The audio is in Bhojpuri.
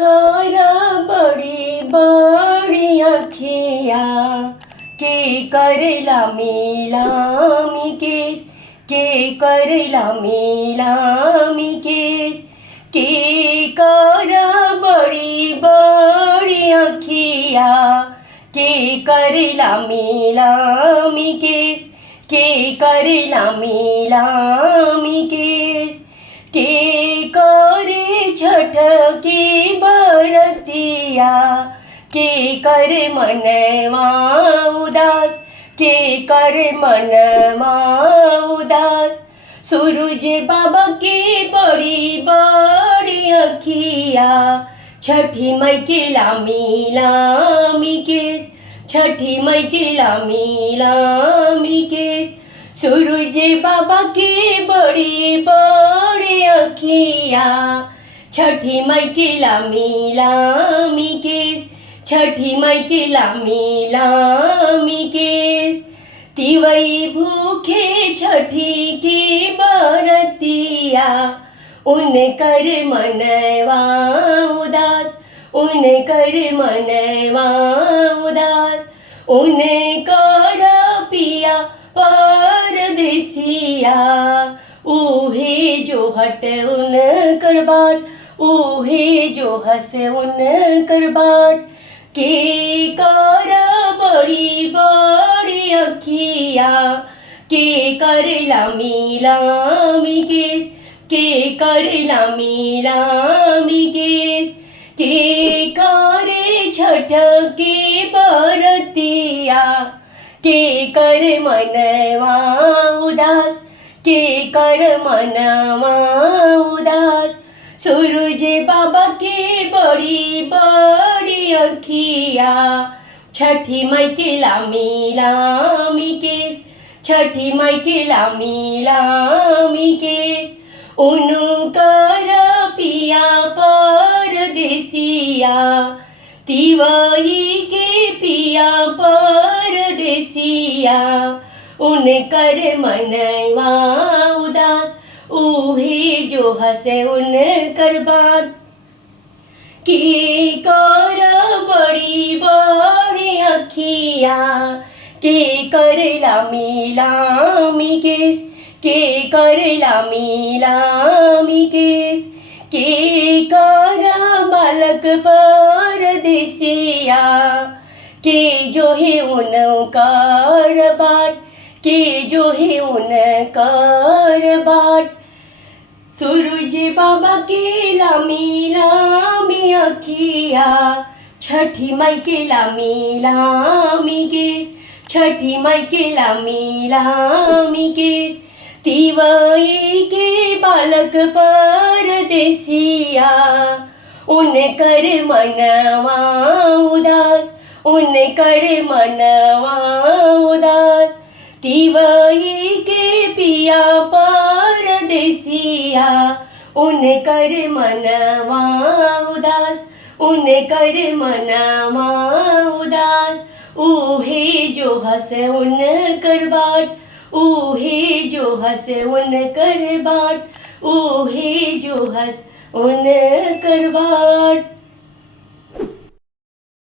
करा बड़ी बड़ी अखिया के करेला मीलामी केस के करेला मीलामी केस के करा बड़ी बड़ी अखिया के करेला मीलामी केस के करेला मीलामी केस के करे छठ की बरतिया के करे मनवा उदास के करे मनवा उदास सूरज बाबा के बड़ी बड़ी अखिया छठी मई के लामी लामी केस छठी मई के लामी लामी केस सूरज बाबा के बड़ी बड़ी अखिया छठी मई के लामी लामी केस छठी मई के लामी लामी केस तिवई भूखे छठी की बरतिया उन कर मनवा उदास उन कर मनवा उदास उन कर पिया परदेसिया ऊहे जो हट उन कर बाट ऊहे जो हंस उन कर बाट के कर बड़ी बड़ी अखिया के कर लामी लामी केस के कर लामी लामी केस के करे छठ के बरतिया के कर मनवा उदास के कर मनवा उदास सूरज बाबा के बड़ी बड़ी अखिया छठी मई के लामी लामी केस छठी मई के लामी लामी केस उनु कर पिया परदेसिया तिवई के पिया परदेसिया उन कर मनवा उदास ऊहे जो हंसे उन कर बाट के कर बड़ी बड़ी अखिया के कर लामी लामी केस के कर लामी लामी केस के कर बालक परदेसिया के जो है उन कर बाट के जो है उन कर बाट सूरज बाबा के लामी लामी अखिया छठी मई के लामी लामी केस छठी मई के लामी लामी केस तिवई के बालक परदेसिया उन कर मनवा उदास उन कर मनवा उदास तिवई के पिया परदेसिया उन कर मनवा उदास उन कर मनवा उदास ऊहे जो हंस उन कर बाट ऊहे जो हंस उन कर बाट ऊहे जो हंस उन कर बाट।